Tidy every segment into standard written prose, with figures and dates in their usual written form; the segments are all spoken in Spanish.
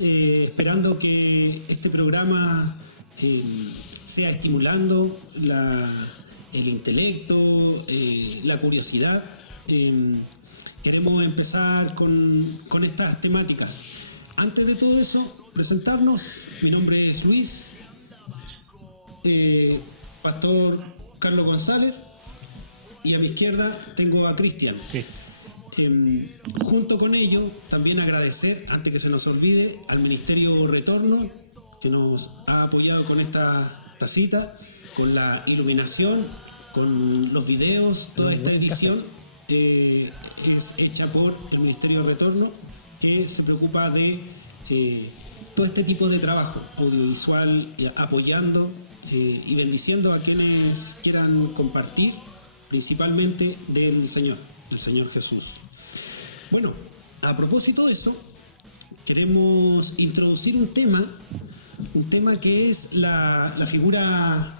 esperando que este programa sea estimulando el intelecto, la curiosidad. Queremos empezar con estas temáticas. Antes de todo eso, presentarnos. Mi nombre es Luis, Pastor Carlos González, y a mi izquierda tengo a Cristian. Sí. Junto con ello, también agradecer, antes que se nos olvide, al Ministerio Retorno, que nos ha apoyado con esta cita, con la iluminación, con los videos. Toda esta edición es hecha por el Ministerio Retorno, que se preocupa de todo este tipo de trabajo audiovisual, apoyando y bendiciendo a quienes quieran compartir, principalmente del Señor Jesús. Bueno, a propósito de eso, queremos introducir un tema que es la figura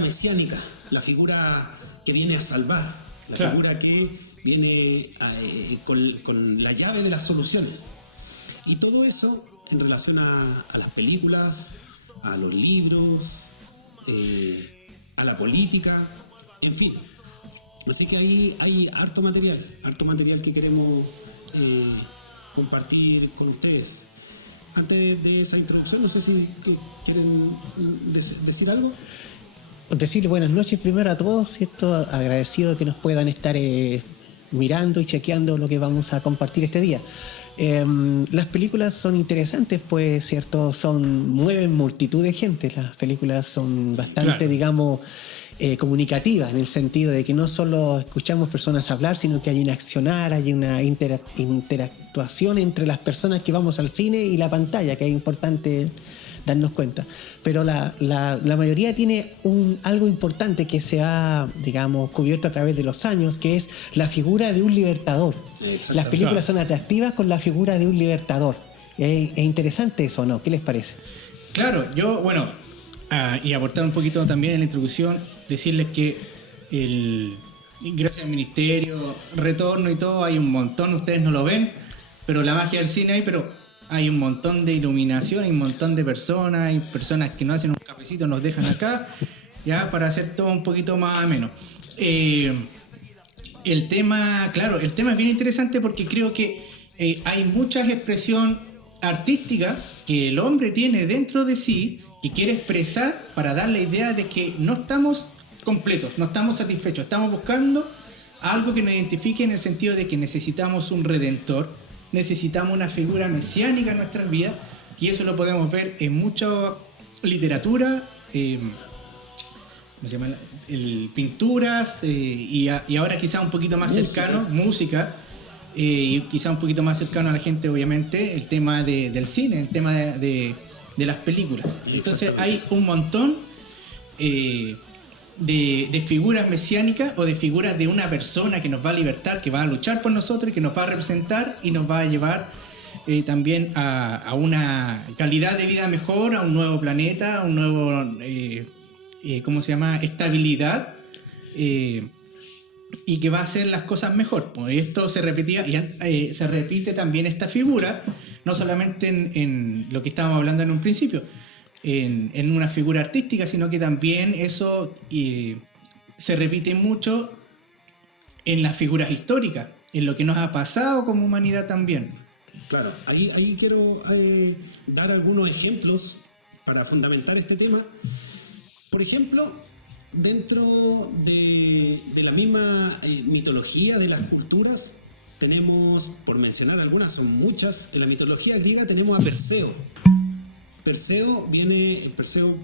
mesiánica, la figura que viene a salvar, la Claro. figura que viene con la llave de las soluciones. Y todo eso en relación a las películas, a los libros, a la política, en fin. Así que ahí hay harto material que queremos compartir con ustedes. Antes de esa introducción, no sé si quieren decir algo. Decirle buenas noches primero a todos, ¿cierto? Agradecido que nos puedan estar mirando y chequeando lo que vamos a compartir este día. Las películas son interesantes, pues, ¿cierto? Mueven multitud de gente. Las películas son bastante, Claro. digamos, comunicativas, en el sentido de que no solo escuchamos personas hablar, sino que hay un accionar, hay una interactuación entre las personas que vamos al cine y la pantalla, que es importante darnos cuenta. Pero la mayoría tiene algo importante que se ha, digamos, cubierto a través de los años, que es la figura de un libertador. Las películas son atractivas con la figura de un libertador. Es interesante eso, ¿no? ¿Qué les parece? Claro, y aportar un poquito también en la introducción, decirles que gracias al Ministerio Retorno y todo, hay un montón, ustedes no lo ven, pero la magia del cine hay un montón de iluminación, hay un montón de personas, hay personas que nos hacen un cafecito, nos dejan acá, ya, para hacer todo un poquito más ameno. El tema es bien interesante porque creo que hay mucha expresión artística que el hombre tiene dentro de sí y quiere expresar para dar la idea de que no estamos completos, no estamos satisfechos, estamos buscando algo que nos identifique en el sentido de que necesitamos un redentor, necesitamos una figura mesiánica en nuestras vidas, y eso lo podemos ver en mucha literatura, ¿cómo se llama? Pinturas, y ahora quizá un poquito más cercano, música, y quizá un poquito más cercano a la gente, obviamente, el tema del cine, el tema de las películas. Entonces hay un montón de figuras mesiánicas o de figuras de una persona que nos va a libertar, que va a luchar por nosotros y que nos va a representar y nos va a llevar también a una calidad de vida mejor, a un nuevo planeta, a un nuevo estabilidad, y que va a hacer las cosas mejor. Pues esto se repetía y se repite también esta figura, no solamente en lo que estábamos hablando en un principio, en una figura artística, sino que también eso se repite mucho en las figuras históricas, en lo que nos ha pasado como humanidad también. Claro, ahí quiero dar algunos ejemplos para fundamentar este tema. Por ejemplo, dentro de la misma mitología de las culturas, tenemos, por mencionar algunas, son muchas. En la mitología griega tenemos a Perseo. Perseo,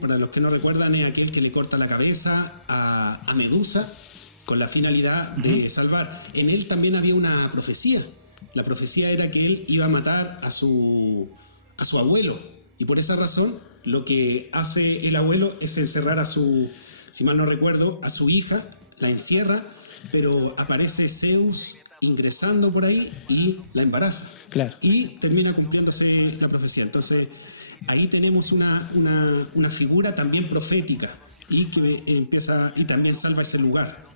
para los que no recuerdan, es aquel que le corta la cabeza a Medusa con la finalidad de salvar. En él también había una profecía. La profecía era que él iba a matar a su abuelo, y por esa razón lo que hace el abuelo es encerrar si mal no recuerdo, a su hija, la encierra, pero aparece Zeus ingresando por ahí y la embaraza. Claro. Y termina cumpliéndose la profecía. Entonces ahí tenemos una figura también profética y que empieza y también salva ese lugar.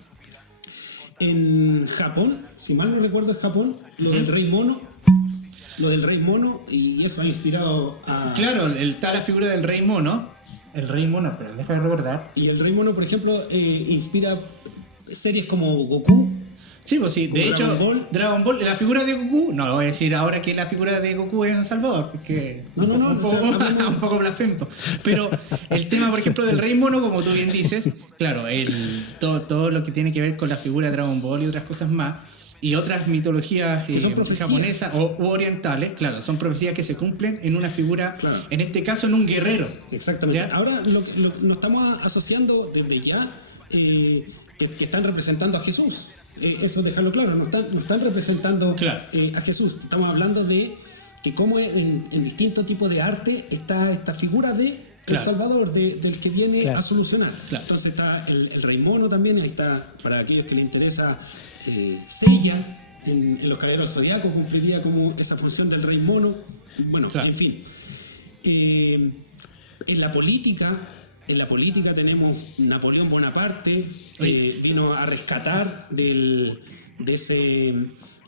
En Japón, si mal no recuerdo es Japón, lo del rey mono. lo del rey mono y eso ha inspirado a... Claro, está la figura del rey mono. El rey mono, pero déjame recordar. Y el rey mono, por ejemplo, inspira series como Goku. Sí, pues sí, de hecho, Dragon Ball. la figura de Goku, no voy a decir ahora que la figura de Goku es San Salvador, porque No, un poco blasfemo. Pero el tema, por ejemplo, del rey mono, como tú bien dices, claro, todo lo que tiene que ver con la figura de Dragon Ball y otras cosas más, y otras mitologías japonesas u orientales, claro, son profecías que se cumplen en una figura, claro, en este caso en un guerrero. Exactamente. ¿Ya? Ahora nos estamos asociando desde ya que están representando a Jesús. Eso dejarlo claro, no están representando claro, a Jesús. Estamos hablando de que como en distintos tipos de arte está esta figura de claro, el Salvador, del que viene claro, a solucionar. Claro. Entonces está el rey mono también, ahí está, para aquellos que les interesa, Seiya en los Caballeros del Zodiaco cumpliría como esa función del rey mono. Bueno, claro, en fin. En la política tenemos Napoleón Bonaparte, vino a rescatar de ese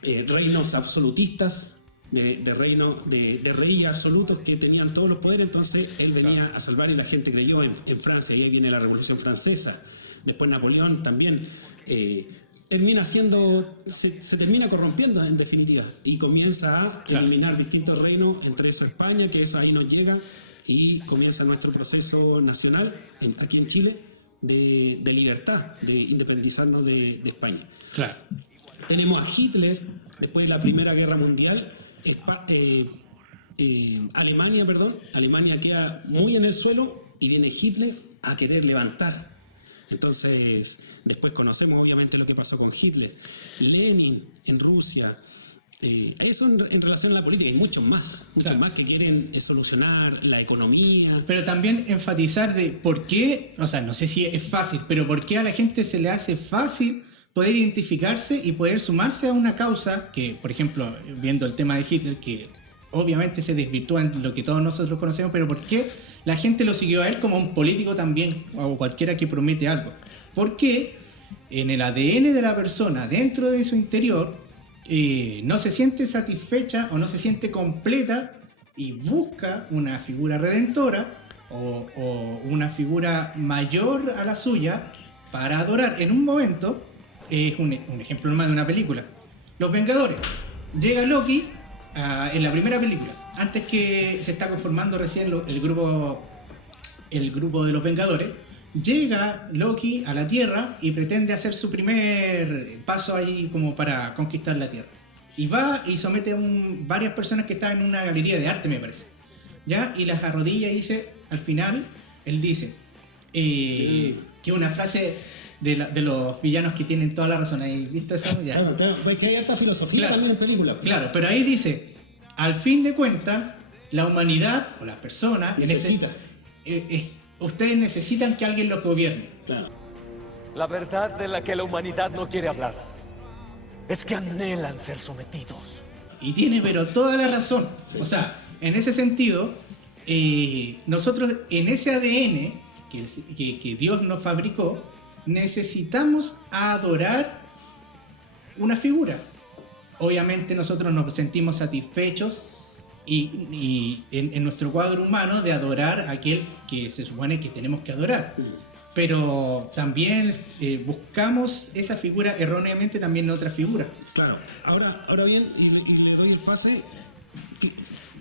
reinos absolutistas, de reyes absolutos que tenían todos los poderes. Entonces él venía a salvar y la gente creyó en Francia, y ahí viene la Revolución Francesa. Después Napoleón también se termina corrompiendo en definitiva y comienza a eliminar distintos reinos, entre eso España, que eso ahí nos llega. Y comienza nuestro proceso nacional aquí en Chile de libertad, de independizarnos de España. claro. Tenemos a Hitler después de la Primera Guerra Mundial. Alemania queda muy en el suelo y viene Hitler a querer levantar. Entonces, después conocemos obviamente lo que pasó con Hitler. Lenin en Rusia. Eso en relación a la política, hay muchos más que quieren solucionar la economía. Pero también enfatizar de por qué, o sea, no sé si es fácil, pero por qué a la gente se le hace fácil poder identificarse y poder sumarse a una causa que, por ejemplo, viendo el tema de Hitler, que obviamente se desvirtúa en lo que todos nosotros conocemos, pero por qué la gente lo siguió a él como un político también, o cualquiera que promete algo. Porque en el ADN de la persona, dentro de su interior, no se siente satisfecha o no se siente completa y busca una figura redentora o una figura mayor a la suya para adorar. En un momento, un ejemplo nomás de una película, Los Vengadores. Llega Loki en la primera película, antes que se está conformando recién el grupo de los Vengadores. Llega Loki a la Tierra y pretende hacer su primer paso ahí como para conquistar la Tierra. Y va y somete a varias personas que estaban en una galería de arte, me parece. ¿Ya? Y las arrodilla y dice, al final, él dice, que una frase de los villanos que tienen toda la razón. ¿Has visto eso? Ya. Claro, pues que hay harta filosofía también en películas. Claro, pero ahí dice, al fin de cuentas, la humanidad o las personas necesita. Ustedes necesitan que alguien los gobierne. Claro. La verdad de la que la humanidad no quiere hablar es que anhelan ser sometidos. Y tiene pero toda la razón. Sí. O sea, en ese sentido, nosotros en ese ADN que Dios nos fabricó, necesitamos adorar una figura. Obviamente nosotros nos sentimos satisfechos y en nuestro cuadro humano de adorar a aquel que se supone que tenemos que adorar. Pero también buscamos esa figura erróneamente también en otra figura. Claro. Ahora bien, y le doy el pase, que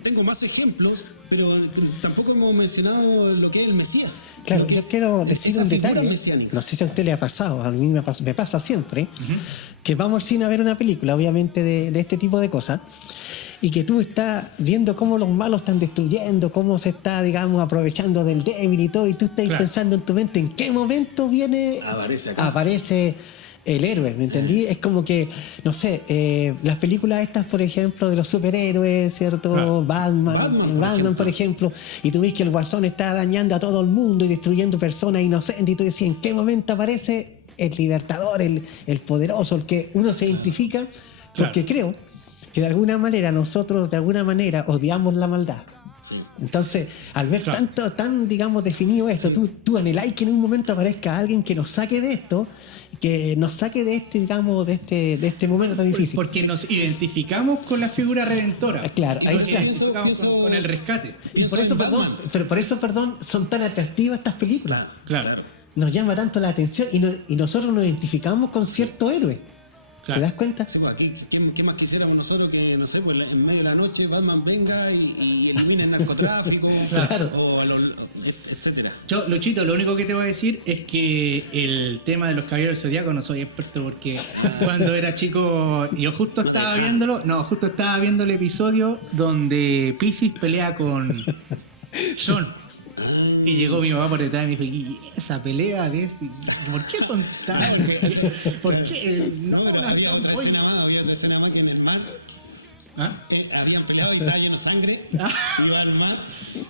tengo más ejemplos, pero tampoco hemos mencionado lo que es el Mesías. Claro, yo quiero decir un detalle, mesiánica. No sé si a usted le ha pasado, a mí me pasa siempre, que vamos al cine a ver una película, obviamente de este tipo de cosas, y que tú estás viendo cómo los malos están destruyendo, cómo se está, digamos, aprovechando del débil y todo, y tú estás pensando en tu mente en qué momento aparece el héroe, ¿me entendí? Es como que, no sé, las películas estas, por ejemplo, de los superhéroes, ¿cierto? Batman, por ejemplo, y tú ves que el Guasón está dañando a todo el mundo y destruyendo personas inocentes, y tú decías, ¿en qué momento aparece el libertador, el poderoso, el que uno se identifica? Porque creo que de alguna manera nosotros odiamos la maldad. Sí. Entonces, al ver Claro. tan, digamos, definido esto, tú anhelás que en un momento aparezca alguien que nos saque de esto, que nos saque de este, digamos, de este momento tan difícil. Porque nos identificamos con la figura redentora. Claro, Y ahí nos está. identificamos con el rescate. Y por eso, perdón, son tan atractivas estas películas. Claro. Nos llama tanto la atención y nosotros nos identificamos con cierto héroe. Claro. ¿Te das cuenta? Sí, pues aquí, ¿qué más quisiéramos nosotros que, no sé, pues en medio de la noche Batman venga y elimine el narcotráfico, Claro. o etcétera? Yo, Luchito, lo único que te voy a decir es que el tema de los Caballeros del Zodiaco no soy experto porque cuando era chico yo justo estaba viendo el episodio donde Pisces pelea con John. Y llegó mi mamá por detrás y me dijo, ¿y esa pelea de ese? ¿Por qué son tan...? ¿Por qué? No, había son otra muy... escena más que en el mar. ¿Ah? Habían peleado y estaba lleno de sangre. Ah. Iba al mar.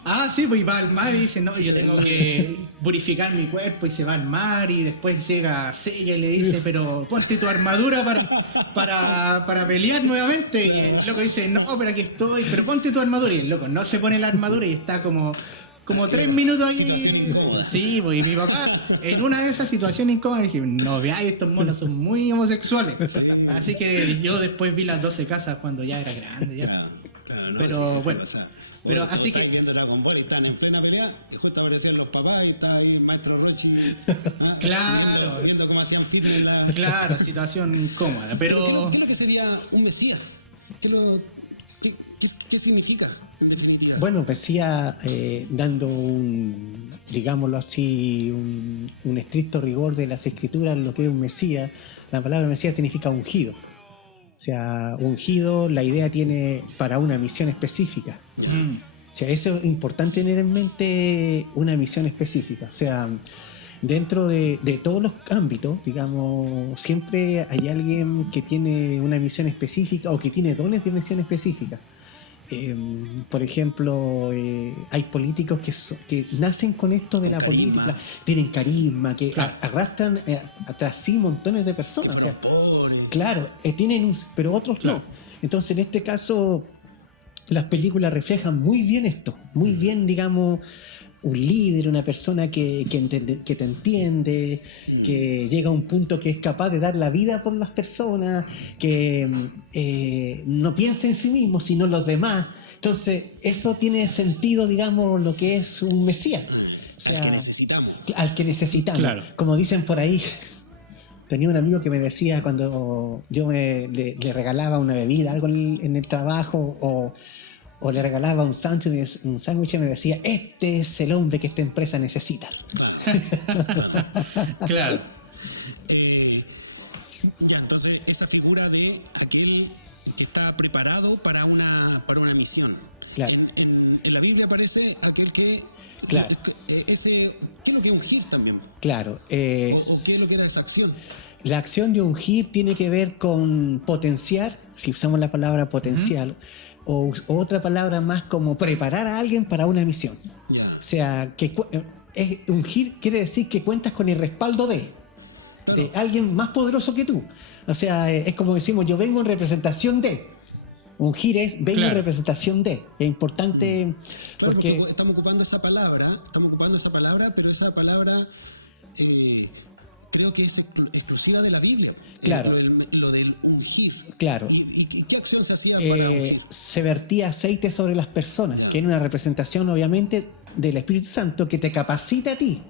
Ah, sí, pues va al mar y dice, no, yo tengo que purificar mi cuerpo y se va al mar y después llega Seiya y le dice, pero ponte tu armadura para pelear nuevamente. Y el loco dice, no, pero aquí estoy, pero ponte tu armadura. Y el loco no se pone la armadura y está como 3 minutos ahí. Sí, pues y mi papá, en una de esas situaciones incómodas, dije, no veáis, estos monos son muy homosexuales. Así que yo después vi las 12 casas cuando ya era grande. Ya. Claro, Pero sí, bueno, o sea, pero tú así estás que- viendo Dragon Ball y están en plena pelea y justo aparecían los papás y estaba ahí el maestro Rochi. Claro. Viendo cómo hacían fitness en la... Claro, situación incómoda, pero... ¿Qué es lo que sería un mesías? ¿Qué significa, en definitiva? Bueno, Mesías, dando digámoslo así, un estricto rigor de las escrituras, lo que es un Mesías, la palabra Mesías significa ungido. O sea, ungido, la idea tiene para una misión específica. Mm, O sea, eso es importante tener en mente, una misión específica. O sea, dentro de todos los ámbitos, digamos, siempre hay alguien que tiene una misión específica o que tiene dones de misión específica. Por ejemplo, hay políticos que nacen con esto de la carisma. política, tienen carisma, que Claro. arrastran atrás sí montones de personas. O sea, Pobres. claro, tienen pero otros Claro. no. Entonces, en este caso, las películas reflejan muy bien esto, muy bien, digamos, un líder, una persona que te entiende, que llega a un punto que es capaz de dar la vida por las personas, que no piensa en sí mismo, sino en los demás. Entonces, eso tiene sentido, digamos, lo que es un Mesías. O sea, Al que necesitamos. al que necesitamos. Claro. Como dicen por ahí, tenía un amigo que me decía cuando yo le regalaba una bebida, algo en el trabajo, o le regalaba un sándwich y me decía, este es el hombre que esta empresa necesita. claro. Ya, entonces esa figura de aquel que está preparado para una misión. Claro. En la Biblia aparece aquel que... Claro. ¿Qué es lo que es ungir también? Claro, ¿O qué es lo que era esa acción? la acción de ungir tiene que ver con potenciar, si usamos la palabra potencial, o otra palabra más como preparar a alguien para una misión. Ya. O sea, ungir quiere decir que cuentas con el respaldo de alguien más poderoso que tú. O sea, es como decimos, yo vengo en representación de. Ungir es vengo en Claro. representación de. Es importante Claro, porque... estamos ocupando esa palabra, pero esa palabra creo que es exclusiva de la Biblia. Claro. Lo del ungir. Claro. ¿Y qué acción se hacía para ungir? Se vertía aceite sobre las personas, que era una representación obviamente del Espíritu Santo que te capacita a ti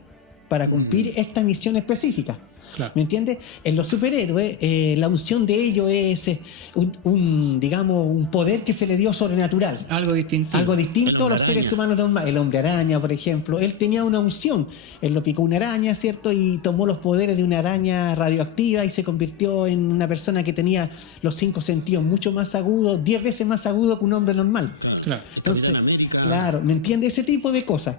para cumplir esta misión específica. Claro. ¿Me entiendes? En los superhéroes, la unción de ellos es digamos, un poder que se le dio sobrenatural. Algo distintivo. Algo distinto a El los hombre seres araña. humanos normales. El hombre araña, por ejemplo, él tenía una unción. Él lo picó una araña, ¿cierto? Y tomó los poderes de una araña radioactiva y se convirtió en una persona que tenía los 5 sentidos mucho más agudos, 10 veces más agudos que un hombre normal. Claro. Entonces, Capitán América. claro, ¿me entiende? Ese tipo de cosas.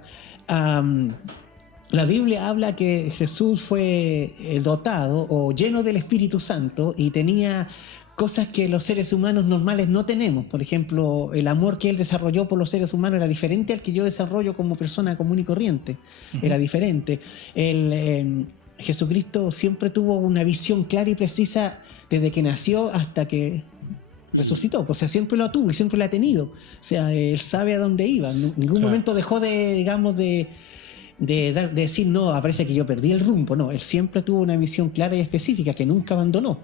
La Biblia habla que Jesús fue dotado o lleno del Espíritu Santo y tenía cosas que los seres humanos normales no tenemos. Por ejemplo, el amor que él desarrolló por los seres humanos era diferente al que yo desarrollo como persona común y corriente. Era diferente. Jesucristo siempre tuvo una visión clara y precisa desde que nació hasta que resucitó. O sea, siempre lo tuvo y siempre lo ha tenido. O sea, él sabe a dónde iba. En ningún momento dejó de, digamos, de decir, no, parece que yo perdí el rumbo. No, él siempre tuvo una misión clara y específica que nunca abandonó.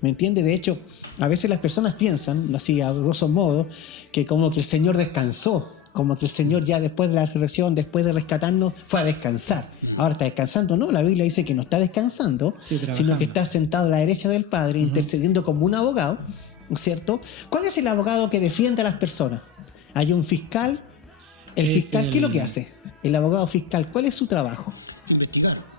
¿Me entiendes? De hecho, a veces las personas piensan, así a grosso modo, que como que el Señor descansó, como que el Señor ya después de la resurrección, después de rescatarnos, fue a descansar. Ahora está descansando. No, la Biblia dice que no está descansando, sino que está sentado a la derecha del Padre, intercediendo como un abogado, ¿cierto? ¿Cuál es el abogado que defiende a las personas? Hay un fiscal. El fiscal, ¿qué es lo que hace? El abogado fiscal, ¿cuál es su trabajo?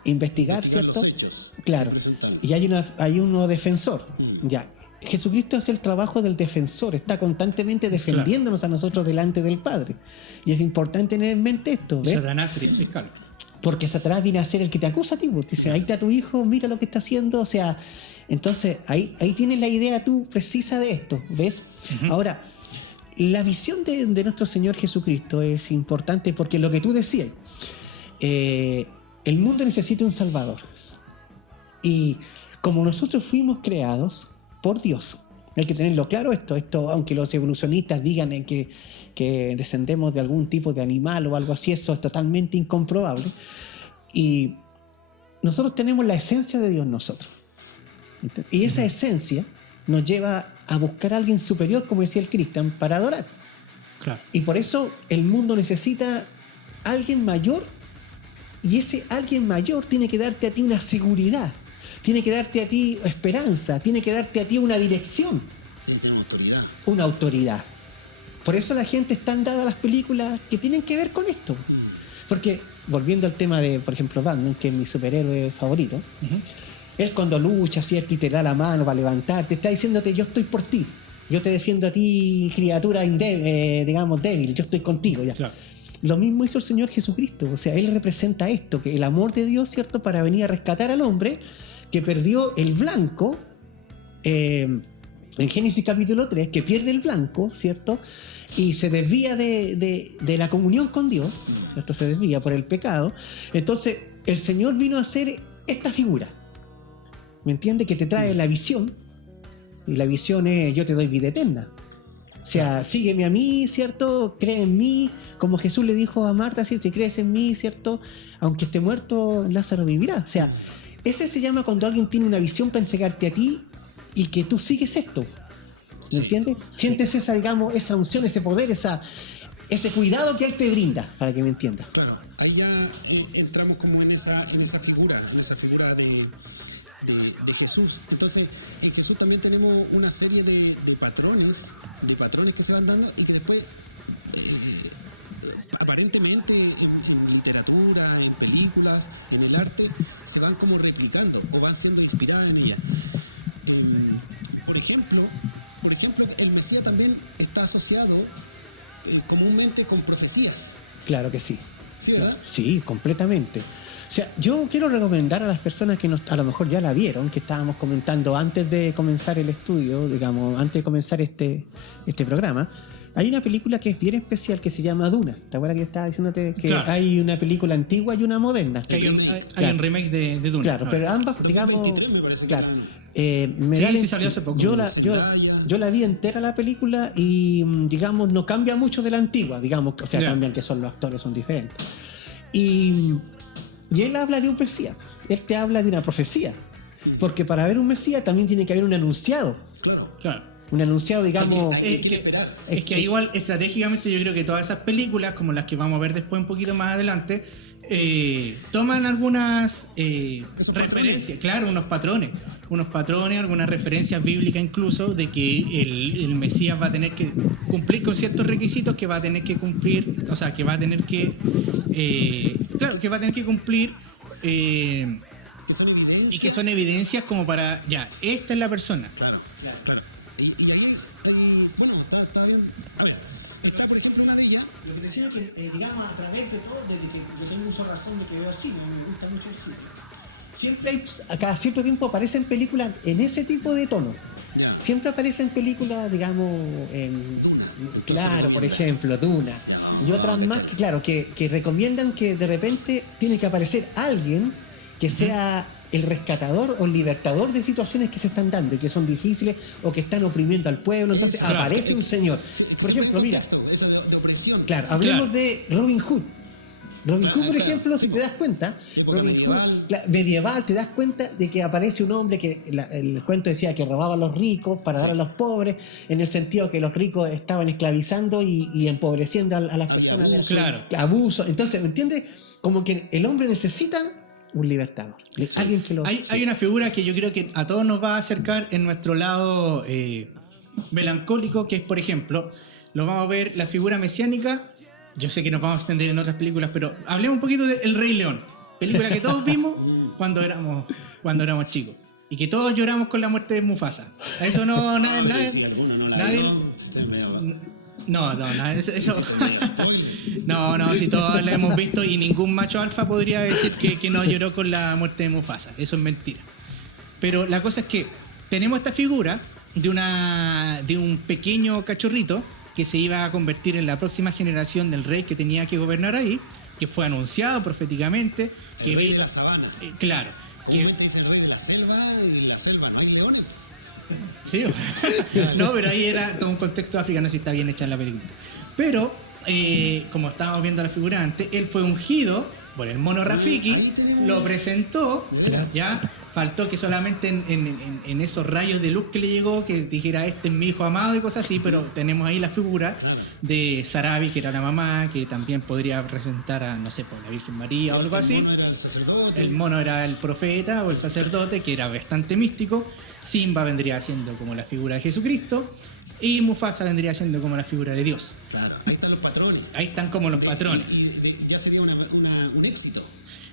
Investigar, ¿cierto? Los hechos. Claro. Y hay uno defensor. Ya. Jesucristo es el trabajo del defensor, está constantemente defendiéndonos a nosotros delante del Padre. Y es importante tener en mente esto, ¿ves? Satanás sería el fiscal. Porque Satanás viene a ser el que te acusa a ti. Pues. Dice, ahí está tu hijo, mira lo que está haciendo. O sea, entonces ahí tienes la idea tú precisa de esto, ¿ves? Ahora, la visión de nuestro Señor Jesucristo es importante porque lo que tú decías, el mundo necesita un Salvador. Y como nosotros fuimos creados por Dios, hay que tenerlo claro esto, aunque los evolucionistas digan que descendemos de algún tipo de animal o algo así, eso es totalmente incomprobable. Y nosotros tenemos la esencia de Dios nosotros. Y esa esencia nos lleva a buscar a alguien superior, como decía el Cristian, para adorar. Claro. Y por eso el mundo necesita alguien mayor, y ese alguien mayor tiene que darte a ti una seguridad, tiene que darte a ti esperanza, tiene que darte a ti una dirección. Una autoridad. Por eso la gente está dada a las películas que tienen que ver con esto. Porque, volviendo al tema de, por ejemplo, Batman, que es mi superhéroe favorito, él cuando lucha, ¿cierto? Y te da la mano para levantarte, está diciéndote, yo estoy por ti, yo te defiendo a ti, criatura digamos débil, yo estoy contigo. Ya. Claro. Lo mismo hizo el Señor Jesucristo, o sea, Él representa esto, que el amor de Dios, ¿cierto? Para venir a rescatar al hombre que perdió el blanco, en Génesis capítulo 3, que pierde el blanco, ¿cierto? Y se desvía de la comunión con Dios, ¿cierto? Se desvía por el pecado. Entonces, el Señor vino a hacer esta figura, ¿me entiendes? Que te trae la visión, y la visión es, yo te doy vida eterna. O sea, sígueme a mí, ¿cierto? Cree en mí, como Jesús le dijo a Marta, ¿cierto? Si crees en mí, ¿cierto? Aunque esté muerto, Lázaro vivirá. O sea, ese se llama cuando alguien tiene una visión para entregarte a ti y que tú sigues esto. ¿Me entiendes? Sientes esa, digamos, esa unción, ese poder, ese cuidado que Él te brinda, para que me entiendas. Claro, ahí ya entramos como en esa figura de Jesús. Entonces, en Jesús también tenemos una serie de patrones que se van dando y que después aparentemente en literatura, en películas, en el arte, se van como replicando o van siendo inspiradas en ella. Por ejemplo, el Mesías también está asociado comúnmente con profecías. Claro que sí. ¿Sí, verdad? Sí, completamente. O sea, yo quiero recomendar a las personas que a lo mejor ya la vieron, que estábamos comentando antes de comenzar el estudio, digamos, antes de comenzar este programa. Hay una película que es bien especial que se llama Duna. ¿Te acuerdas que yo estaba diciéndote que hay una película antigua y una moderna? Hay un remake de Duna. Claro, pero ambas, digamos... 23 me parece claro. Sí, salió hace poco. Yo la vi entera la película y, digamos, no cambia mucho de la antigua, digamos, o sea, cambian que los actores son diferentes. Y él habla de un Mesías, él te habla de una profecía, porque para ver un Mesías también tiene que haber un anunciado. Claro. Un anunciado, digamos... Es que igual, estratégicamente, yo creo que todas esas películas, como las que vamos a ver después un poquito más adelante, toman algunas referencias, claro, unos patrones, algunas referencias bíblicas incluso, de que el Mesías va a tener que cumplir con ciertos requisitos que va a tener que cumplir, o sea, que va a tener que que va a tener que cumplir que son evidencias. y que son evidencias como para, ya, esta es la persona. Claro. Y ahí, bueno, está bien. A ver, está por ejemplo una de ellas. Lo que decía que, digamos, a través de todo, desde que yo tengo uso razón de que veo cine, me gusta mucho el cine. Siempre hay, a cada cierto tiempo aparecen películas en ese tipo de tono. Ya. Siempre aparecen películas, digamos, Duna. Claro, por ejemplo, Duna. Y otras más que, claro, que recomiendan que de repente tiene que aparecer alguien que sea el rescatador o el libertador de situaciones que se están dando y que son difíciles o que están oprimiendo al pueblo. Entonces aparece un señor. Por ejemplo, mira, Eso de opresión. claro, hablemos Claro. de Robin Hood. Robin Hood, por claro, ejemplo, si tipo, te das cuenta, época Robin medieval. Hood, medieval, te das cuenta de que aparece un hombre que el cuento decía que robaba a los ricos para dar a los pobres, en el sentido que los ricos estaban esclavizando y empobreciendo a las personas. Claro. Abuso. Entonces, ¿me entiendes? Como que el hombre necesita un libertador, alguien que lo... Hay una figura que yo creo que a todos nos va a acercar en nuestro lado melancólico, que es, por ejemplo, lo vamos a ver, la figura mesiánica. Yo sé que nos vamos a extender en otras películas, pero hablemos un poquito de El Rey León, película que todos vimos cuando éramos chicos y que todos lloramos con la muerte de Mufasa. Eso no, nadie, Si alguno no la nadie, vio, se me va. no, eso no, si todos la hemos visto y ningún macho alfa podría decir que no lloró con la muerte de Mufasa. Eso es mentira. Pero la cosa es que tenemos esta figura de un pequeño cachorrito que se iba a convertir en la próxima generación del rey que tenía que gobernar ahí, que fue anunciado proféticamente, que El rey de vino- la sabana. claro, que Comúnmente dice el rey de la selva, y en la selva no hay leones. sí, no, pero ahí era todo un contexto africano, si está bien hecha en la película. Pero como estábamos viendo la figura antes, él fue ungido por el mono Rafiki, lo presentó, ya faltó que solamente en esos rayos de luz que le llegó, que dijera este es mi hijo amado y cosas así, pero tenemos ahí la figura de Sarabi, que era la mamá, que también podría representar a, no sé, por la Virgen María o algo así. El mono era el sacerdote. El mono era el profeta o el sacerdote, que era bastante místico. Simba vendría siendo como la figura de Jesucristo. Y Mufasa vendría siendo como la figura de Dios. Claro, ahí están los patrones. Ahí están como los patrones. Y ya sería un éxito,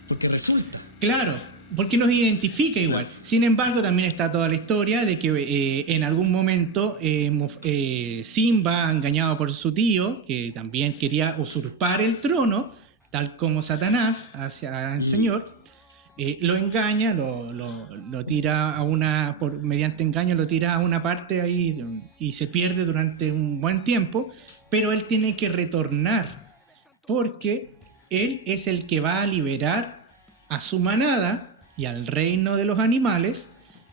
porque resulta. Claro, porque nos identifica igual. Sin embargo, también está toda la historia de que en algún momento Simba, engañado por su tío, que también quería usurpar el trono, tal como Satanás hacia el Señor, lo engaña, lo tira mediante engaño, lo tira a una parte ahí y se pierde durante un buen tiempo, pero él tiene que retornar porque él es el que va a liberar a su manada y al reino de los animales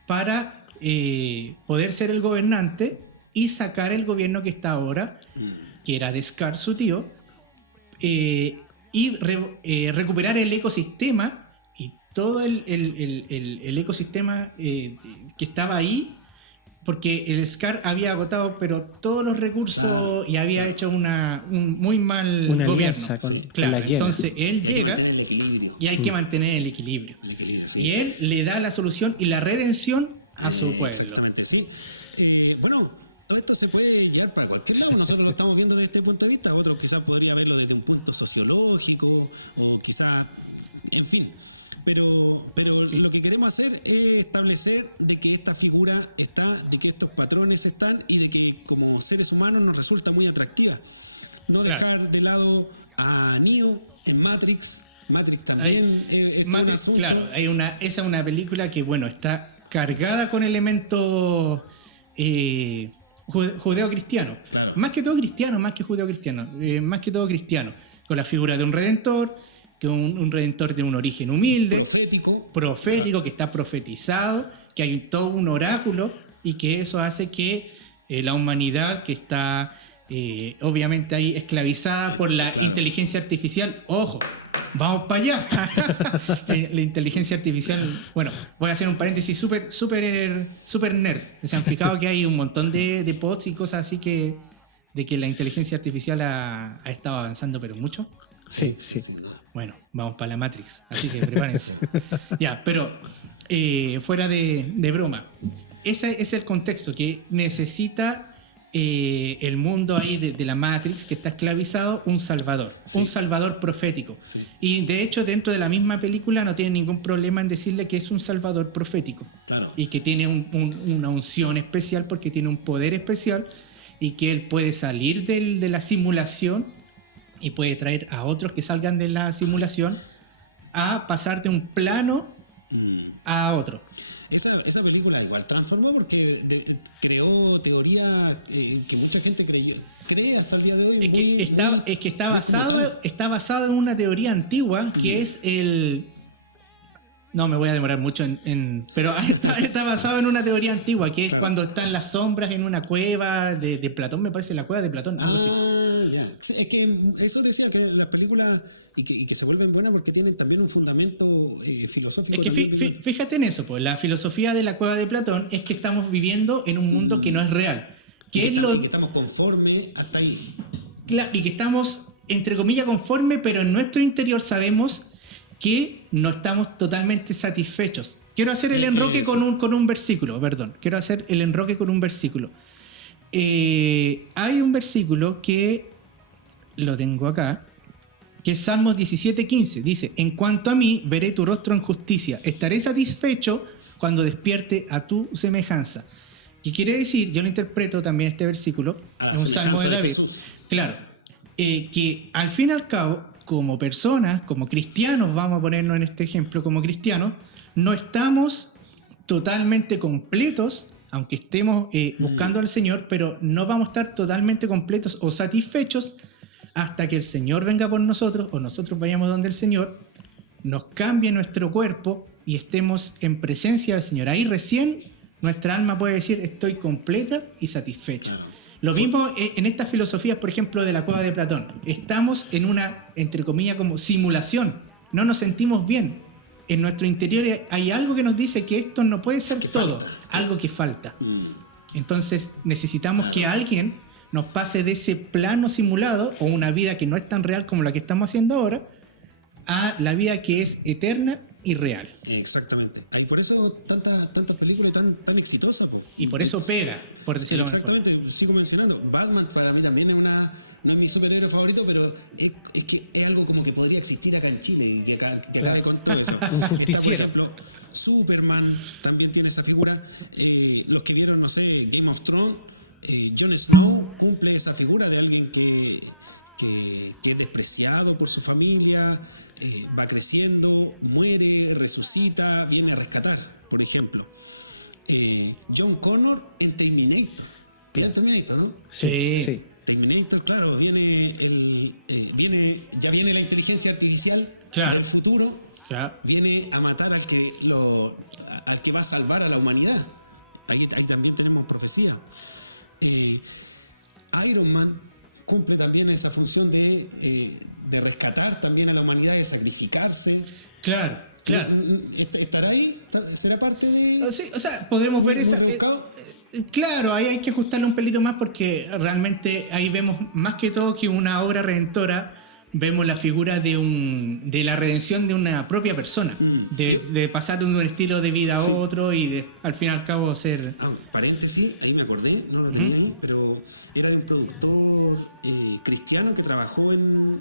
para poder ser el gobernante y sacar el gobierno que está ahora, que era de Scar, su tío, y recuperar el ecosistema y todo el ecosistema que estaba ahí, porque el Scar había agotado pero todos los recursos y había hecho un muy mal Una gobierno. alianza con Claro, la hiena. entonces él Hay que llega mantener el equilibrio. y hay que mantener el equilibrio. El equilibrio, sí. Y él le da la solución y la redención a su pueblo. Exactamente, sí. Bueno, todo esto se puede llevar para cualquier lado. Nosotros lo estamos viendo desde este punto de vista. Otros quizás podría verlo desde un punto sociológico o quizás, en fin. Pero lo que queremos hacer es establecer de que esta figura está, de que estos patrones están y de que como seres humanos nos resulta muy atractiva. No Claro. dejar de lado a Neo en Matrix. Matrix también. Matrix, claro, esa es una película que, bueno, está cargada con elementos judeo-cristianos. Claro. Más que todo cristiano, más que judeo-cristiano. Más que todo cristiano. Con la figura de un redentor, que un redentor de un origen humilde, profético, que está profetizado, que hay todo un oráculo y que eso hace que la humanidad que está obviamente ahí esclavizada por la inteligencia artificial, ojo, vamos para allá. La inteligencia artificial, bueno, voy a hacer un paréntesis super nerd. ¿Se han fijado que hay un montón de posts y cosas así de que la inteligencia artificial ha estado avanzando pero mucho? Sí, sí. Bueno, vamos para la Matrix, así que prepárense. Ya, pero fuera de broma, ese es el contexto que necesita el mundo ahí de la Matrix, que está esclavizado, un salvador, un salvador profético. Y de hecho, dentro de la misma película no tiene ningún problema en decirle que es un salvador profético. Claro. Y que tiene una unción especial porque tiene un poder especial y que él puede salir de la simulación y puede traer a otros que salgan de la simulación a pasar de un plano a otro. Esa película igual transformó porque creó teoría que mucha gente cree hasta el día de hoy. Es que está basado en una teoría antigua que es No me voy a demorar mucho pero está basado en una teoría antigua, que es cuando están las sombras en una cueva de Platón, me parece, la cueva de Platón, algo así. Ya. Sí, es que eso decía que las películas y que se vuelven buenas porque tienen también un fundamento filosófico. Es que fíjate en eso, pues la filosofía de la cueva de Platón es que estamos viviendo en un mundo que no es real. Que estamos conformes hasta ahí. Claro, y que estamos, entre comillas, conformes, pero en nuestro interior sabemos que no estamos totalmente satisfechos. Quiero hacer el enroque con un versículo, Quiero hacer el enroque con un versículo. Hay un versículo que lo tengo acá, que es Salmos 17:15. Dice: en cuanto a mí, veré tu rostro en justicia. Estaré satisfecho cuando despierte a tu semejanza. ¿Qué quiere decir? Yo lo interpreto también este versículo, es un salmo de David. Claro, que al fin y al cabo, como personas, como cristianos, vamos a ponernos en este ejemplo, como cristianos, no estamos totalmente completos, aunque estemos buscando al Señor, pero no vamos a estar totalmente completos o satisfechos hasta que el Señor venga por nosotros o nosotros vayamos donde el Señor, nos cambie nuestro cuerpo y estemos en presencia del Señor. Ahí recién nuestra alma puede decir: estoy completa y satisfecha. Lo mismo en estas filosofías, por ejemplo, de la cueva de Platón. Estamos en una, entre comillas, como simulación. No nos sentimos bien. En nuestro interior hay algo que nos dice que esto no puede ser todo. Algo que falta. Entonces necesitamos que alguien nos pase de ese plano simulado o una vida que no es tan real como la que estamos haciendo ahora a la vida que es eterna y real. Exactamente. Hay por eso tantas películas tan exitosas. Y por eso pega, por decirlo de alguna forma. Exactamente, sigo mencionando. Batman para mí también es no es mi superhéroe favorito, pero es que es algo como que podría existir acá en Chile y que acabe con todo eso. Un justiciero. Está, por ejemplo, Superman también tiene esa figura. Los que vieron, no sé, Game of Thrones, Jon Snow cumple esa figura de alguien que es despreciado por su familia, va creciendo, muere, resucita, viene a rescatar, por ejemplo. John Connor en Terminator. Claro. Terminator, ¿no? Sí. Terminator, claro, ya viene la inteligencia artificial Claro. del futuro, Claro. viene a matar al que va a salvar a la humanidad. Ahí también tenemos profecía. Iron Man cumple también esa función de rescatar también a la humanidad, de sacrificarse. Claro. ¿Estará ahí? ¿Será parte de...? Sí, o sea, podemos ver esa... claro, ahí hay que ajustarle un pelito más porque realmente ahí vemos más que todo que una obra redentora, vemos la figura de la redención de una propia persona, de pasar de un estilo de vida a otro y de al fin y al cabo ser... Paréntesis, ahí me acordé, no lo tenía ahí, pero era de un productor cristiano que trabajó en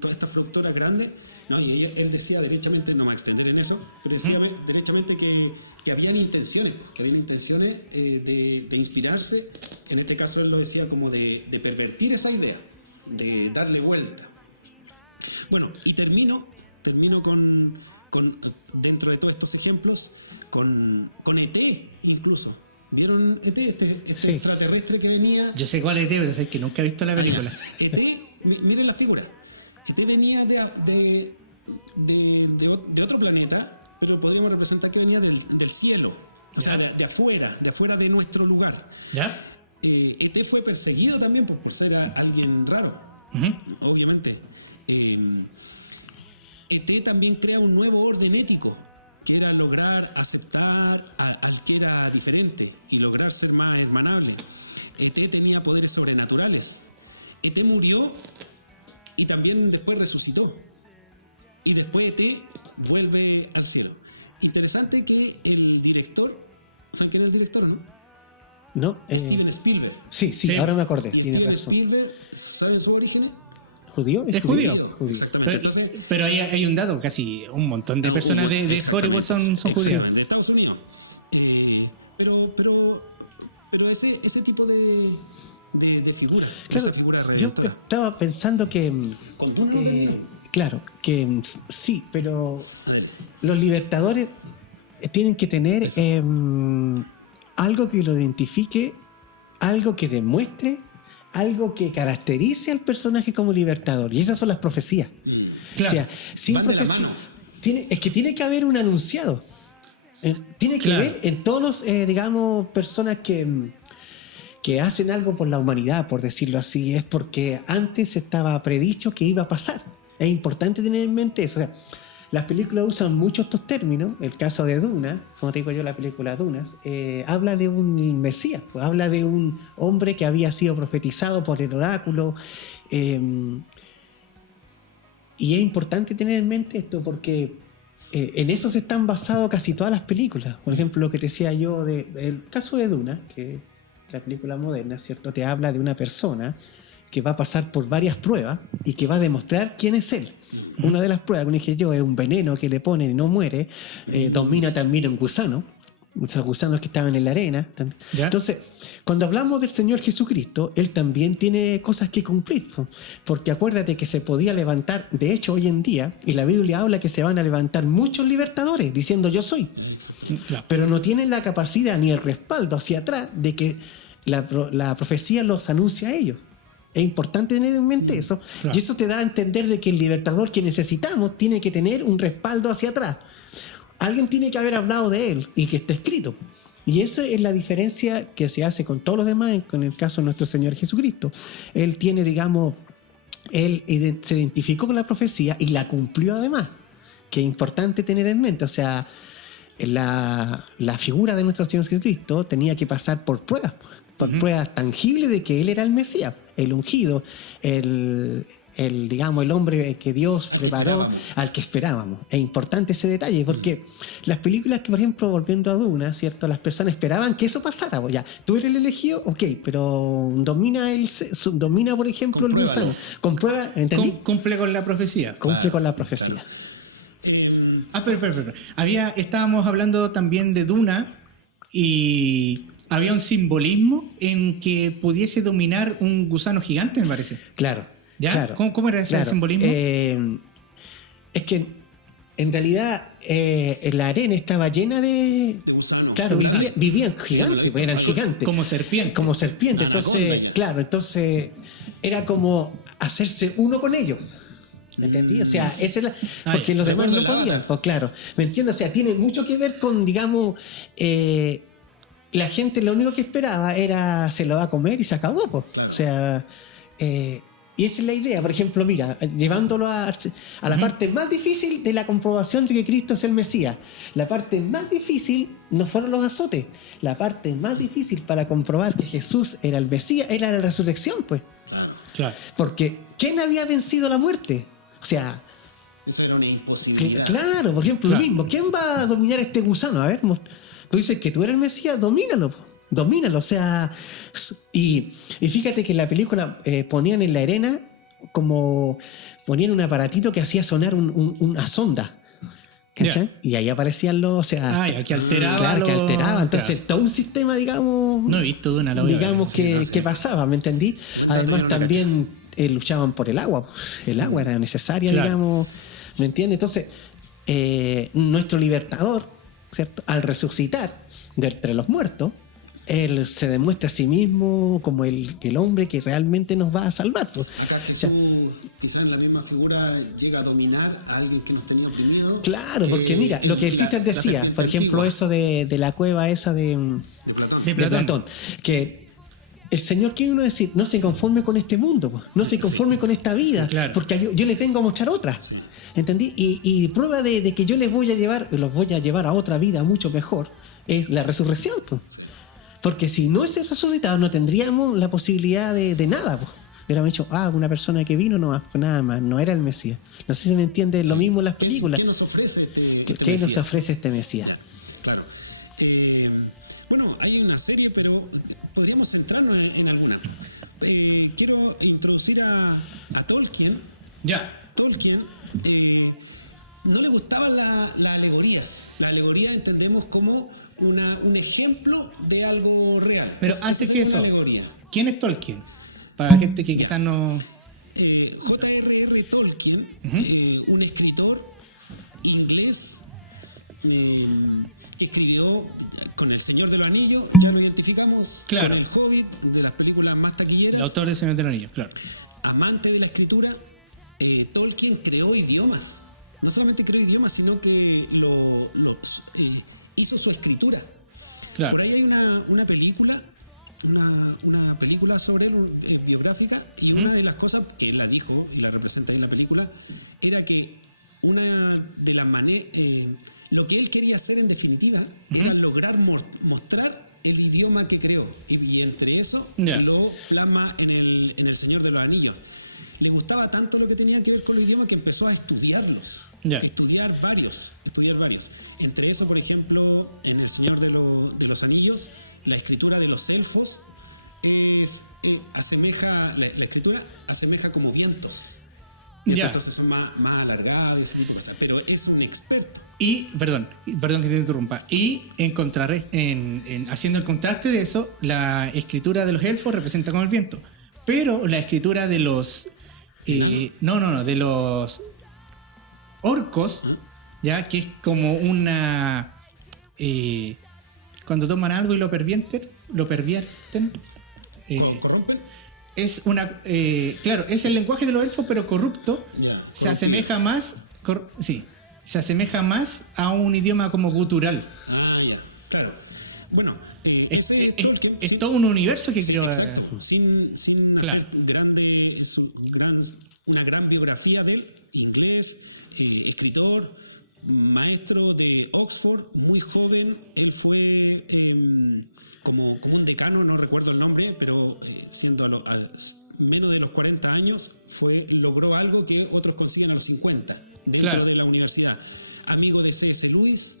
todas estas productoras grandes. No, y él decía derechamente, no me voy a extender en eso, pero decía derechamente que habían intenciones de inspirarse. En este caso él lo decía como de pervertir esa idea, de darle vuelta. Bueno, y termino con dentro de todos estos ejemplos, con ET incluso. ¿Vieron ET? Este Sí. extraterrestre que venía. Yo sé cuál es, pero sé que nunca he visto la película. ET, miren la figura. ET venía de otro planeta, pero podríamos representar que venía del cielo, o sea, de afuera de nuestro lugar. ¿Ya? ET fue perseguido también por ser alguien raro, obviamente. ET también crea un nuevo orden ético, que era lograr aceptar al que era diferente y lograr ser más hermanable. ET tenía poderes sobrenaturales. ET murió y también después resucitó. Y después ET vuelve al cielo. Interesante que el director, ¿saben quién es el director, no? ¿No? Steven Spielberg. Sí, ahora me acordé, Y tienes Steven razón. Spielberg, ¿sabe sus orígenes? ¿Judío? ¿Es judío? Exactamente. Entonces, Pero hay un dato, casi un montón de personas de Hollywood son judíos. de Estados Unidos. Pero ese tipo de figura, Claro, esa figura yo redentora. estaba pensando que... Con Dune no terminó. claro, que sí, pero Adelante. los libertadores tienen que tener algo que lo identifique, algo que demuestre, algo que caracterice al personaje como libertador. Y esas son las profecías. Claro. O sea, sin Van de la profecía... mano. Es que tiene que haber un anunciado. Tiene que Claro. ver en todos los, digamos, personas que hacen algo por la humanidad, por decirlo así, es porque antes estaba predicho que iba a pasar. Es importante tener en mente eso. O sea, las películas usan mucho estos términos. El caso de Duna, como te digo yo, la película Dunas, habla de un Mesías, pues, habla de un hombre que había sido profetizado por el oráculo. Y es importante tener en mente esto porque en eso se están basadas casi todas las películas. Por ejemplo, lo que te decía yo del caso de Duna, que la película moderna, ¿cierto? Te habla de una persona que va a pasar por varias pruebas y que va a demostrar quién es él. Una de las pruebas, como dije yo, es un veneno que le ponen y no muere. Domina también un gusano, esos gusanos que estaban en la arena. ¿Ya? Entonces, cuando hablamos del Señor Jesucristo, Él también tiene cosas que cumplir. Porque acuérdate que se podía levantar, de hecho hoy en día, y la Biblia habla que se van a levantar muchos libertadores diciendo yo soy. Claro. Pero no tienen la capacidad ni el respaldo hacia atrás de que la profecía los anuncia a ellos. Es importante tener en mente eso. Claro. Y eso te da a entender de que el libertador que necesitamos tiene que tener un respaldo hacia atrás. Alguien tiene que haber hablado de él y que esté escrito. Y esa es la diferencia que se hace con todos los demás, con el caso de nuestro Señor Jesucristo. Él tiene, digamos, se identificó con la profecía y la cumplió además. Que es importante tener en mente. O sea, la figura de nuestro Señor Jesucristo tenía que pasar por pruebas. Por pruebas tangibles de que Él era el Mesías, el ungido, digamos, el hombre que Dios preparó, al que esperábamos. Es importante ese detalle porque las películas que, por ejemplo, volviendo a Duna, ¿cierto? Las personas esperaban que eso pasara. Pues ya, tú eres el elegido, ok, pero domina, por ejemplo, el gusano. Comprueba, ¿entendí? Cumple con la profecía. Cumple con la profecía. Pero. Estábamos hablando también de Duna y había un simbolismo en que pudiese dominar un gusano gigante, me parece. Claro. ¿Ya? Claro, ¿Cómo era ese claro. simbolismo? Es que en realidad la arena estaba llena de gusanos. Claro, vivían gigantes, pues, eran gigantes. Como serpiente. Como serpiente. Anaconda Entonces, ya. claro, entonces era como hacerse uno con ellos. ¿Me entendí? O sea, esa es porque los demás no podían. Pues claro, ¿me entiendes? O sea, tiene mucho que ver con, digamos, la gente lo único que esperaba era se lo va a comer y se acabó, pues. Claro. O sea, y esa es la idea. Por ejemplo, mira, llevándolo a la parte más difícil de la comprobación de que Cristo es el Mesías. La parte más difícil no fueron los azotes. La parte más difícil para comprobar que Jesús era el Mesías era la resurrección, pues. Claro. Porque ¿quién había vencido la muerte? O sea, Eso era una imposibilidad. claro, por ejemplo, Claro. lo mismo. ¿Quién va a dominar este gusano? A ver, tú dices que tú eres el Mesías, domínalo, po. Domínalo. O sea, y fíjate que en la película ponían en la arena como ponían un aparatito que hacía sonar una sonda. ¿Cachai? Y ahí aparecían los, o sea, Que alteraba. claro, que alteraba. Entonces, Claro. todo un sistema, digamos, No he visto Duna, la voy a ver. digamos que pasaba, ¿me entendí? Además, también luchaban por el agua. El agua era necesaria, Claro. digamos, ¿me entiendes? Entonces, nuestro libertador, ¿cierto? Al resucitar de entre los muertos, él se demuestra a sí mismo como el hombre que realmente nos va a salvar. Pues. Acá O sea, Jesús, quizás la misma figura llega a dominar a alguien que nos tenía oprimido. claro, porque mira, lo que el Cristian decía, por ejemplo, eso de la cueva esa de Platón. De de Platón. Platón, que el Señor quiere uno decir, no se conforme con este mundo, pues, no se conforme con esta vida, Claro. porque yo les vengo a mostrar otra. ¿Entendí? Y prueba de que yo los voy a llevar a otra vida mucho mejor, es la resurrección, pues. Porque si no es resucitado, no tendríamos la posibilidad de nada, pues. Hubiéramos dicho, una persona que vino, no, pues nada más, no era el Mesías. No sé si me entiende, lo mismo en las películas. ¿Qué nos ofrece ¿Qué nos Mesías? ofrece este Mesías? Claro. Bueno, hay una serie, pero podríamos centrarnos en alguna. Quiero introducir a Tolkien. Ya. Tolkien no le gustaban las alegorías. La alegoría entendemos como un ejemplo de algo real. Pero Eso antes es que una eso, alegoría. ¿quién es Tolkien? Para la gente que quizás no... J.R.R. Tolkien, un escritor inglés que escribió con El Señor de los Anillos, ya lo identificamos, Claro. con El Hobbit, de las películas más taquilleras, El autor de Señor de los Anillos, claro. amante de la escritura. Tolkien creó idiomas. no solamente creó idiomas, sino que hizo su escritura. Claro. Por ahí hay una película, una película sobre él, biográfica, y una de las cosas que él la dijo y la representa ahí en la película era que una de las maneras, lo que él quería hacer en definitiva era lograr mostrar el idioma que creó, y entre eso lo plasma en el Señor de los Anillos. Le gustaba tanto lo que tenía que ver con el idioma que empezó a estudiarlos, estudiar varios. Entre eso, por ejemplo, en el Señor de los Anillos, la escritura de los elfos la escritura asemeja como vientos. Entonces son más alargados, ese tipo de cosas, pero es un experto. Y, perdón que te interrumpa, y haciendo el contraste de eso, la escritura de los elfos representa como el viento, pero la escritura de los de los orcos, ya, que es como una cuando toman algo y lo pervierten, ¿Corrompen? es una claro, es el lenguaje de los elfos, pero corrupto. Se asemeja más a un idioma como gutural. Claro. Bueno, es todo un universo que creo. Sin hacer una gran biografía de él, inglés, escritor, maestro de Oxford, muy joven. Él fue como un decano, no recuerdo el nombre, pero siendo menos de los 40 años, logró algo que otros consiguen a los 50 dentro de la universidad. Amigo de C.S. Lewis,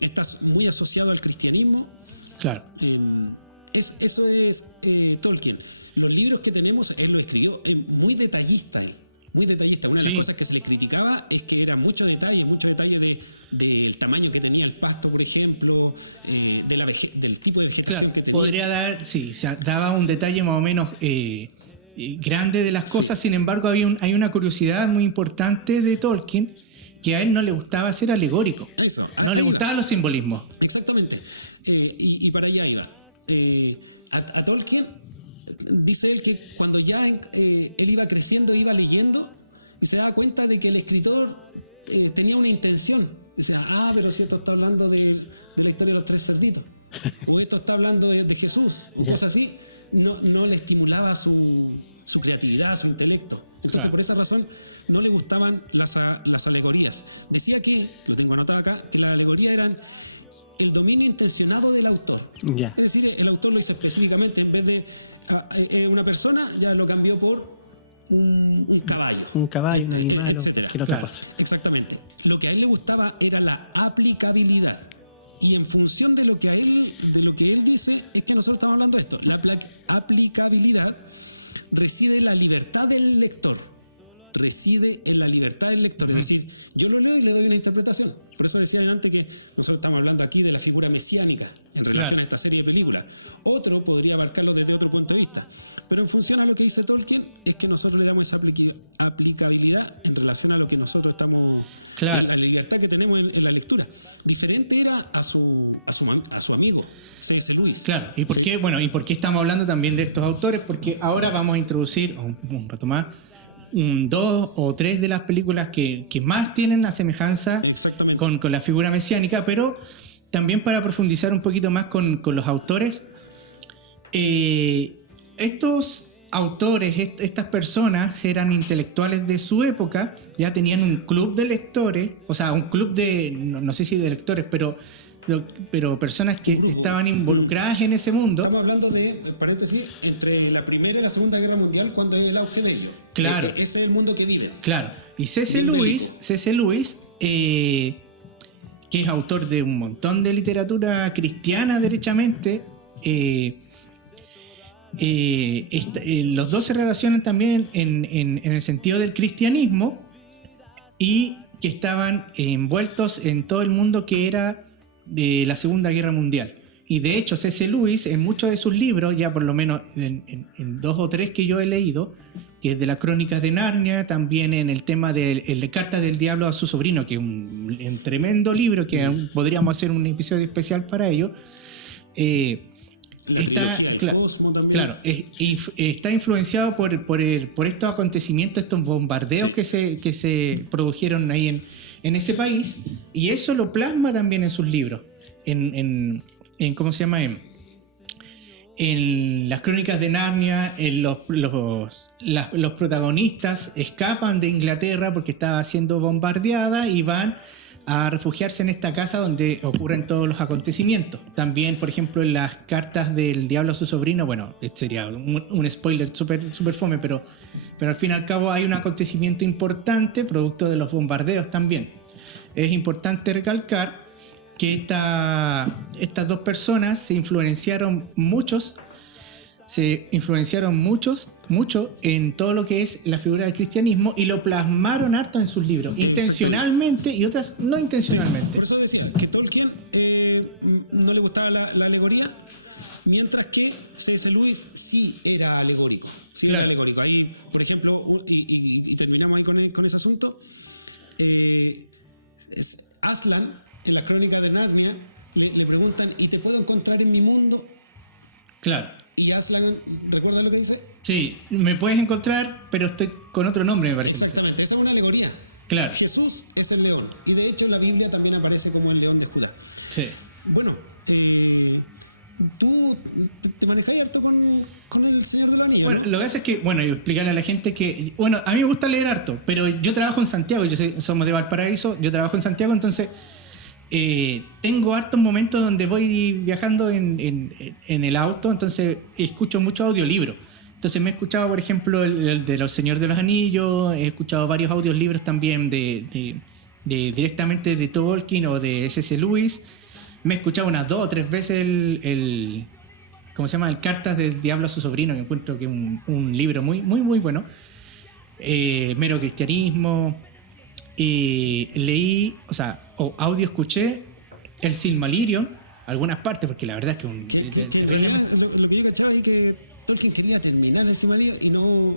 está muy asociado al cristianismo. Claro. Eso es Tolkien. Los libros que tenemos, él lo escribió muy detallista. Muy detallista. Una de las cosas que se le criticaba es que era mucho detalle del tamaño que tenía el pasto, por ejemplo, del tipo de vegetación que tenía. Podría daba un detalle más o menos grande de las cosas. Sin embargo, hay una curiosidad muy importante de Tolkien, que a él no le gustaba ser alegórico. No le gustaban los simbolismos. Exactamente. Y para allá iba. A Tolkien, dice él que cuando ya él iba creciendo, iba leyendo, y se daba cuenta de que el escritor tenía una intención. Dice, pero si esto está hablando de la historia de los 3 cerditos, o esto está hablando de Jesús, cosas así, no le estimulaba su creatividad, su intelecto. Entonces, por esa razón, no le gustaban las alegorías. Decía que, lo tengo anotado acá, que las alegorías eran el dominio intencionado del autor. Es decir, el autor lo hizo específicamente, en vez de una persona, ya lo cambió por un caballo. Un caballo, un animal o cualquier otra cosa. Exactamente. Lo que a él le gustaba era la aplicabilidad. Y en función de lo que él dice, es que nosotros estamos hablando de esto. La aplicabilidad reside en la libertad del lector. Es decir, yo lo leo y le doy una interpretación. Por eso decía antes que nosotros estamos hablando aquí de la figura mesiánica en relación a esta serie de películas. Otro podría abarcarlo desde otro punto de vista. Pero en función a lo que dice Tolkien, es que nosotros le damos esa aplicabilidad en relación a lo que nosotros estamos... La libertad que tenemos en la lectura. Diferente era a su amigo, C.S. Lewis. Claro, ¿y por qué? Bueno, ¿y por qué estamos hablando también de estos autores? Porque ahora vamos a introducir, un rato más, 2 o 3 de las películas que más tienen la semejanza con la figura mesiánica, pero también para profundizar un poquito más con los autores. Estos autores, estas personas eran intelectuales de su época, ya tenían un club de lectores, o sea, un club de, no sé si de lectores, pero personas que estaban involucradas en ese mundo. Estamos hablando de, paréntesis, entre la Primera y la Segunda Guerra Mundial, cuando hay el auge de ellos. Claro. Ese es el mundo que vive. Claro. Y C.S. Lewis, que es autor de un montón de literatura cristiana, derechamente, los dos se relacionan también en el sentido del cristianismo, y que estaban envueltos en todo el mundo que era de la Segunda Guerra Mundial. Y de hecho C.S. Lewis, en muchos de sus libros, ya por lo menos en 2 o 3 que yo he leído, que es de las Crónicas de Narnia, también en el tema de Cartas del Diablo a su sobrino, que es un tremendo libro que podríamos hacer un episodio especial para ello. La trilogía del Cosmo también. Claro, está influenciado por estos acontecimientos, estos bombardeos que se produjeron ahí en ese país, y eso lo plasma también en sus libros, en ¿cómo se llama? En las Crónicas de Narnia. Los protagonistas escapan de Inglaterra porque estaba siendo bombardeada y van a refugiarse en esta casa donde ocurren todos los acontecimientos. También, por ejemplo, en las cartas del diablo a su sobrino, bueno, sería un spoiler super fome, pero al fin y al cabo hay un acontecimiento importante producto de los bombardeos también. Es importante recalcar que estas dos personas se influenciaron mucho en todo lo que es la figura del cristianismo y lo plasmaron harto en sus libros, intencionalmente y otras no intencionalmente. Por eso decía que Tolkien no le gustaba la alegoría, mientras que C.S. Lewis sí era alegórico. Sí, claro. Era alegórico. Ahí, por ejemplo, y terminamos ahí con ese asunto, Aslan, en la Crónica de Narnia, le preguntan, ¿y te puedo encontrar en mi mundo? Claro. Y Aslan, ¿recuerdas lo que dice? Sí, me puedes encontrar, pero estoy con otro nombre, me parece. Exactamente, esa es una alegoría. Claro. Jesús es el león, y de hecho en la Biblia también aparece como el león de Judá. Sí. Bueno, ¿tú te manejáis harto con el Señor de los Anillos? Bueno, lo que pasa es que, bueno, y explicarle a la gente que, bueno, a mí me gusta leer harto, pero yo trabajo en Santiago, somos de Valparaíso, yo trabajo en Santiago, entonces tengo hartos momentos donde voy viajando en el auto, entonces escucho mucho audiolibro. Entonces me he escuchado, por ejemplo, el de Los Señores de los Anillos, he escuchado varios audiolibros también de directamente de Tolkien o de C.S. Lewis. Me he escuchado unas 2 o 3 veces el ¿cómo se llama? El Cartas del Diablo a su sobrino, que encuentro que es un libro muy bueno. Mero cristianismo. Leí, audio escuché el Silmarillion, algunas partes, porque la verdad es que terriblemente. Lo que yo cachaba es que Tolkien quería terminar el Silmarillion y no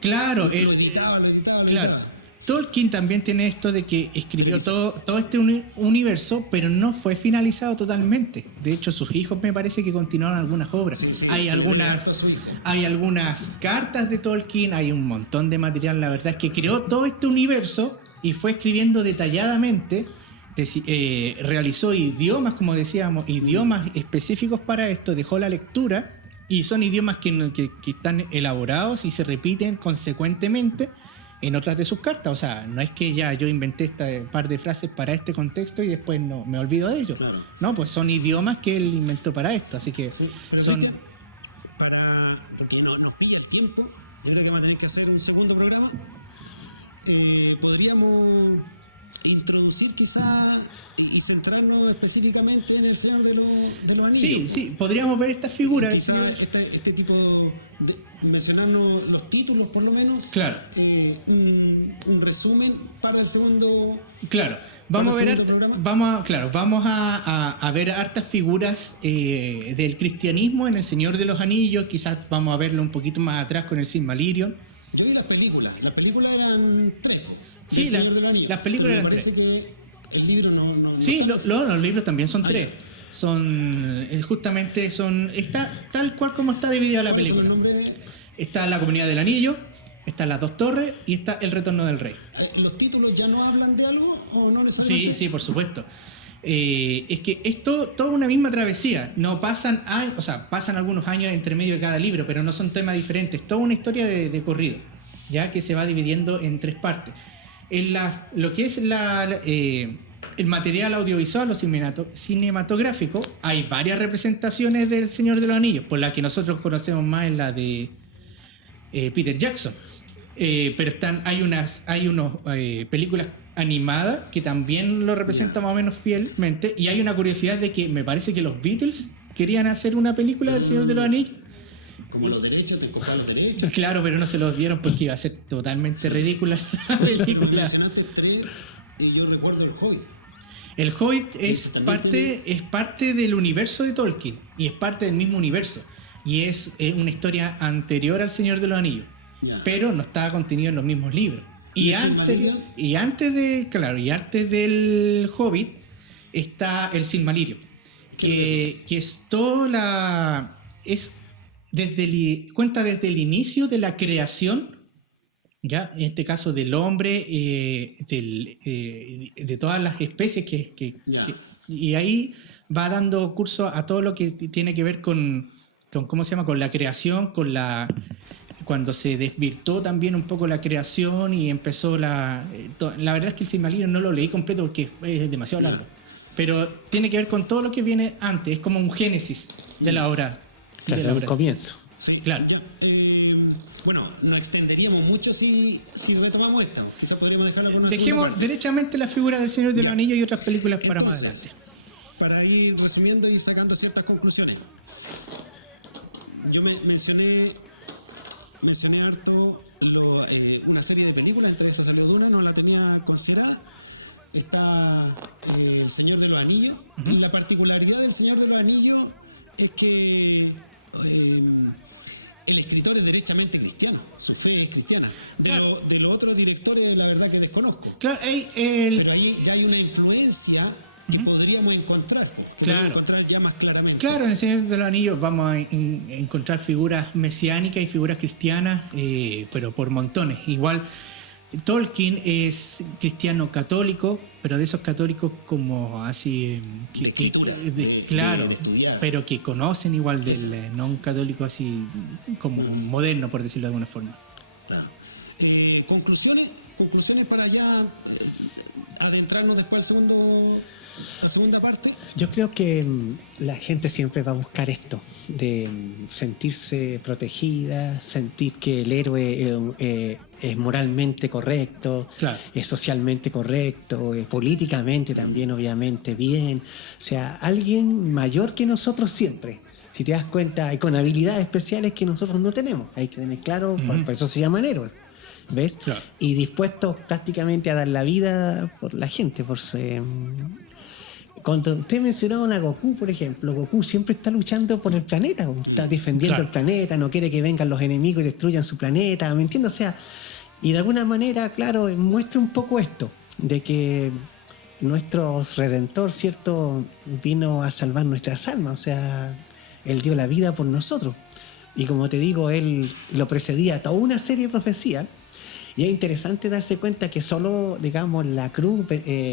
Claro, lo editaba. Claro. Tolkien también tiene esto de que escribió todo este universo, pero no fue finalizado totalmente. De hecho, sus hijos me parece que continuaron algunas obras. Hay algunas cartas de Tolkien, hay un montón de material. La verdad es que creó todo este universo y fue escribiendo detalladamente. Realizó idiomas, como decíamos, idiomas específicos para esto, dejó la lectura, y son idiomas que están elaborados y se repiten consecuentemente en otras de sus cartas. O sea, no es que ya yo inventé este par de frases para este contexto y después no me olvido de ellos. Claro. No, pues son idiomas que él inventó para esto, así que sí, son... Porque nos pilla el tiempo, yo creo que vamos a tener que hacer un segundo programa. Podríamos introducir quizás y centrarnos específicamente en el Señor de los Anillos. Sí, podríamos ver esta figura del Señor. Señor. Este tipo de mencionarnos los títulos por lo menos. Claro. Un resumen para el segundo. Claro, vamos a ver vamos a ver hartas figuras del cristianismo en el Señor de los Anillos. Quizás vamos a verlo un poquito más atrás con el Silmarillion. Yo vi las películas eran 3. Sí, las películas eran 3. Que el libro no sí, los libros también son 3. Está tal cual como está dividida la película. Está La Comunidad del Anillo, están Las Dos Torres y está El Retorno del Rey. ¿Los títulos ya no hablan de algo o no necesariamente? Sí, por supuesto. Es que es toda una misma travesía. No pasan años, pasan algunos años entre medio de cada libro, pero no son temas diferentes. Toda una historia de corrido, ya que se va dividiendo en 3 partes. Lo que es el material audiovisual o cinematográfico, hay varias representaciones del Señor de los Anillos, por la que nosotros conocemos más es la de Peter Jackson. Pero hay unas películas animadas que también lo representan más o menos fielmente, y hay una curiosidad de que me parece que los Beatles querían hacer una película del Señor de los Anillos. Como los derechos, te cojan los derechos. Claro, pero no se los dieron porque iba a ser totalmente ridícula la película. Mencionaste 3 y yo recuerdo El Hobbit. El Hobbit es parte del universo de Tolkien y es parte del mismo universo. Y es una historia anterior al Señor de los Anillos, pero no estaba contenido en los mismos libros. Y antes del Hobbit está el Silmarillion, que es toda es cuenta desde el inicio de la creación, ya en este caso del hombre, de todas las especies y ahí va dando curso a todo lo que tiene que ver con ¿cómo se llama? Con la creación, cuando se desvirtuó también un poco la creación y empezó la verdad es que el Silmarillion no lo leí completo porque es demasiado largo, pero tiene que ver con todo lo que viene antes, es como un génesis de la obra. Claro, un comienzo. Sí, claro. Bueno, nos extenderíamos mucho si retomamos esta. Quizás podríamos dejar alguna Dejemos segunda derechamente la figura del Señor de los Anillos y otras películas para más adelante. Para ir resumiendo y sacando ciertas conclusiones. Yo mencioné harto una serie de películas, entre esas salió Duna, no la tenía considerada. Está El Señor de los Anillos. Y la particularidad del Señor de los Anillos es que el escritor es derechamente cristiano, su fe es cristiana. De los otros directores, la verdad que desconozco. Claro, pero ahí ya hay una influencia que podríamos encontrar, ya más claramente. Claro, en El Señor de los Anillos vamos a encontrar figuras mesiánicas y figuras cristianas, pero por montones. Igual Tolkien es cristiano católico, pero de esos católicos como así pero que conocen igual del non católico así como moderno, por decirlo de alguna forma. Claro. Conclusiones para ya adentrarnos después la segunda parte. Yo creo que la gente siempre va a buscar esto, de sentirse protegida, sentir que el héroe es moralmente correcto, claro, es socialmente correcto, políticamente también obviamente bien, o sea, alguien mayor que nosotros siempre. Si te das cuenta, hay con habilidades especiales que nosotros no tenemos, hay que tener claro, por eso se llaman héroes. ¿Ves? Claro. Y dispuestos prácticamente a dar la vida por la gente, cuando usted mencionaba a Goku, por ejemplo, Goku siempre está luchando por el planeta, está defendiendo el planeta, no quiere que vengan los enemigos y destruyan su planeta, ¿me entiendes? O sea, y de alguna manera, claro, muestra un poco esto, de que nuestro Redentor, ¿cierto?, vino a salvar nuestras almas, o sea, Él dio la vida por nosotros. Y como te digo, Él lo precedía toda una serie de profecías. Y es interesante darse cuenta que solo, digamos, la cruz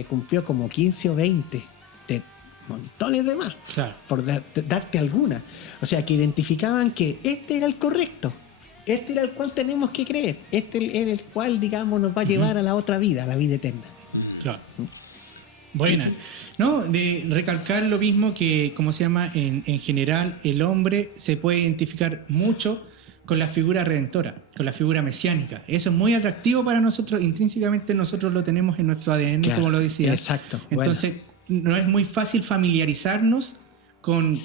cumplió como 15 o 20 de montones de más, claro, por darte alguna. O sea, que identificaban que este era el correcto, este era el cual tenemos que creer, este era el cual, digamos, nos va a llevar a la otra vida, a la vida eterna. Claro. Buena. No, de recalcar lo mismo que, ¿cómo se llama? En general, el hombre se puede identificar mucho con la figura redentora, con la figura mesiánica. Eso es muy atractivo para nosotros, intrínsecamente nosotros lo tenemos en nuestro ADN, claro, como lo decía. Exacto. Entonces, no es muy fácil familiarizarnos con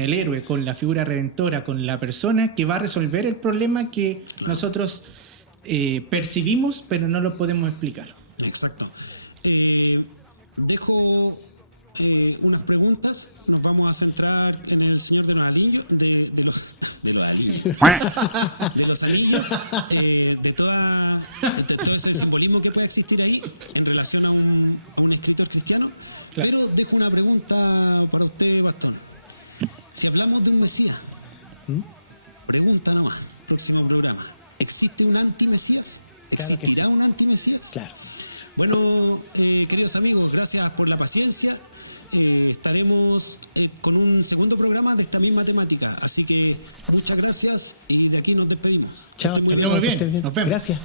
el héroe, con la figura redentora, con la persona que va a resolver el problema que nosotros percibimos, pero no lo podemos explicar. Exacto. Dejo unas preguntas. Nos vamos a centrar en el Señor de los Anillos, de los anillos, de todo ese simbolismo que puede existir ahí en relación a un escritor cristiano. Claro. Pero dejo una pregunta para usted, Bastón. Si hablamos de un Mesías, pregunta nomás, próximo programa, ¿existe un anti-Mesías? Claro que sí. ¿Existirá un anti-Mesías? Claro. Bueno, queridos amigos, gracias por la paciencia. Estaremos con un segundo programa de esta misma temática. Así que muchas gracias y de aquí nos despedimos. Chao, muy bien. Nos vemos. Gracias.